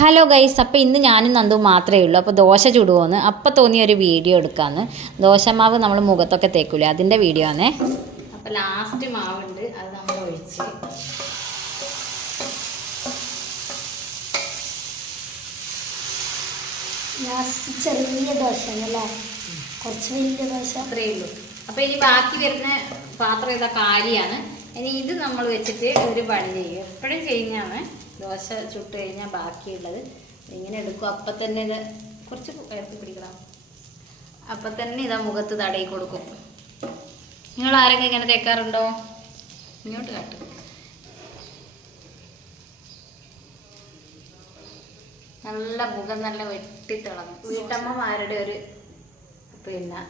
Hello guys, അപ്പോൾ ഇന്ന് ഞാനും നന്ദു മാത്രമേ ഉള്ളൂ. അപ്പോൾ ദോശ ചുടുവോന്ന് അപ്പോൾ തോന്നിയ ഒരു വീഡിയോ എടുക്കാമെന്ന്. ദോശമാവ് നമ്മൾ മുഖത്തൊക്കെ തേക്കൂലേ, അതിൻ്റെ വീഡിയോ ആണേ. അപ്പോൾ ലാസ്റ്റ് മാവുണ്ട്, അത് നമ്മൾ ഒഴിച്ച് ചെറിയ ദോശ അല്ലേ, കുറച്ച് വലിയ ദോശ അത്രയേ ഉള്ളൂ. അപ്പോൾ ഇനി ബാക്കി വരുന്ന പാത്രം ഇതാ കാലിയാണ്. ഇനി ഇത് നമ്മൾ വെച്ചിട്ട് ഒരു പണി ചെയ്യും, എപ്പോഴും ചെയ്യുന്നതാണ്. ദോശ ചുട്ട് കഴിഞ്ഞാൽ ബാക്കിയുള്ളത് ഇങ്ങനെ എടുക്കും. അപ്പം തന്നെ ഇത് കുറച്ച് എടുത്ത് പിടിക്കണം. അപ്പം തന്നെ ഇതാ മുഖത്ത് തടയി കൊടുക്കും. നിങ്ങൾ ആരെങ്കിലും ഇങ്ങനെ തേക്കാറുണ്ടോ? ഇങ്ങോട്ട് കാട്ടും. നല്ല മുഖം നല്ല വെട്ടിത്തിളങ്ങും. വീട്ടമ്മമാരുടെ ഒരു പിന്നെ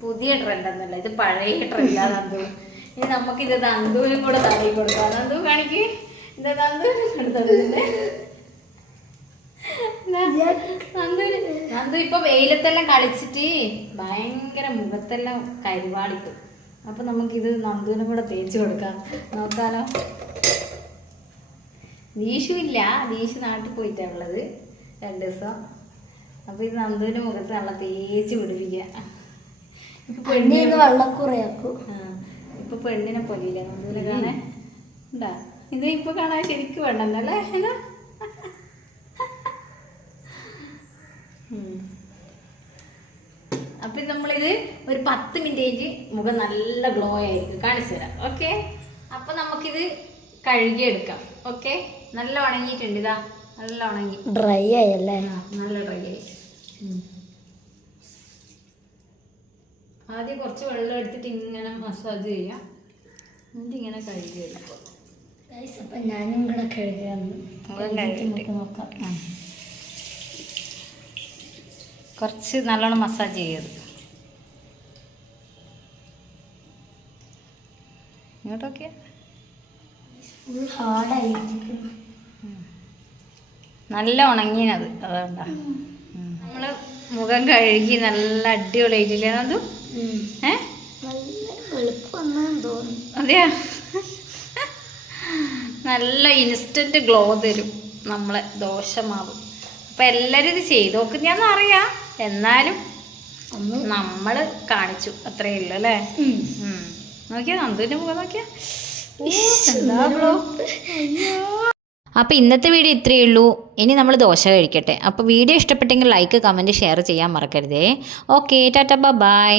പുതിയ ട്രെൻഡ് എന്നല്ല, ഇത് പഴയ ട്രെൻഡാണ് നന്ദു. ഇനി നമുക്കിത് നന്ദുവിനും കൂടെ തടയി കൊടുക്കാം. നന്ദു കാണിക്ക്, ഇത് നന്ദുവിനും കൊടുത്തോണ്ട്. നന്ദു ഇപ്പൊ വെയിലത്തെല്ലാം കളിച്ചിട്ട് ഭയങ്കര മുഖത്തെല്ലാം കരിവാളിക്കും. അപ്പൊ നമുക്കിത് നന്ദുവിനും കൂടെ തേച്ച് കൊടുക്കാം. നോക്കാലോ. ദീഷു ഇല്ല, ദീഷു നാട്ടിൽ പോയിട്ടുള്ളത് 2 ദിവസം. അപ്പൊ ഇത് നന്ദുവിന്റെ മുഖത്ത് നല്ല തേച്ച് പിടിപ്പിക്കുക. വെള്ളക്കുറയാക്കൂ. ഇപ്പൊ പെണ്ണിനെ പോലില്ല നന്ദുവിനെ കാണാൻ ഉണ്ടാ. ഇത് ഇപ്പൊ കാണാൻ ശരിക്കും വേണ്ടല്ലേ. അപ്പൊ നമ്മളിത് ഒരു 10 മിനിറ്റ് മുഖം നല്ല ഗ്ലോ ആയിരിക്കും, കാണിച്ചു തരാം. ഓക്കെ, അപ്പൊ നമുക്കിത് കഴുകിയെടുക്കാം. ഓക്കെ, നല്ല ഉണങ്ങിയിട്ടുണ്ട്. ഇതാ നല്ല ഉണങ്ങി, ഡ്രൈ ആയല്ലേ, നല്ല ഡ്രൈ ആയി. ആദ്യം കുറച്ച് വെള്ളം എടുത്തിട്ട് ഇങ്ങനെ മസാജ് ചെയ്യാം, എന്നിട്ട് ഇങ്ങനെ കഴുകിയെടുക്കും. അപ്പം ഞാനും കൂടെ കഴുകാന്ന് നോക്കാം. കുറച്ച് നല്ലോണം മസാജ് ചെയ്യത് ഇങ്ങോട്ടൊക്കെ ഫുൾ ഹാർഡായിരിക്കും, നല്ല ഉണങ്ങിയത്. അതുകൊണ്ടാ നമ്മള് മുഖം കഴുകി നല്ല അടിപൊളിയായിട്ടില്ലേ നന്ദു? അതെയാ, നല്ല ഇൻസ്റ്റന്റ് ഗ്ലോ തരും നമ്മളെ ദോശമാവ്. അപ്പൊ എല്ലാരും ഇത് ചെയ്ത് നോക്കുന്നയാന്ന് അറിയാം, എന്നാലും നമ്മള് കാണിച്ചു, അത്രേ ഉള്ളു അല്ലേ. നോക്കിയാ നന്ദുവിന്റെ മുഖം നോക്കിയാ. അപ്പോൾ ഇന്നത്തെ വീഡിയോ ഇത്രയേ ഉള്ളൂ. ഇനി നമ്മൾ ദോശ കഴിക്കട്ടെ. അപ്പോൾ വീഡിയോ ഇഷ്ടപ്പെട്ടെങ്കിൽ ലൈക്ക്, കമൻറ്റ്, ഷെയർ ചെയ്യാൻ മറക്കരുതേ. Okay, tata, by.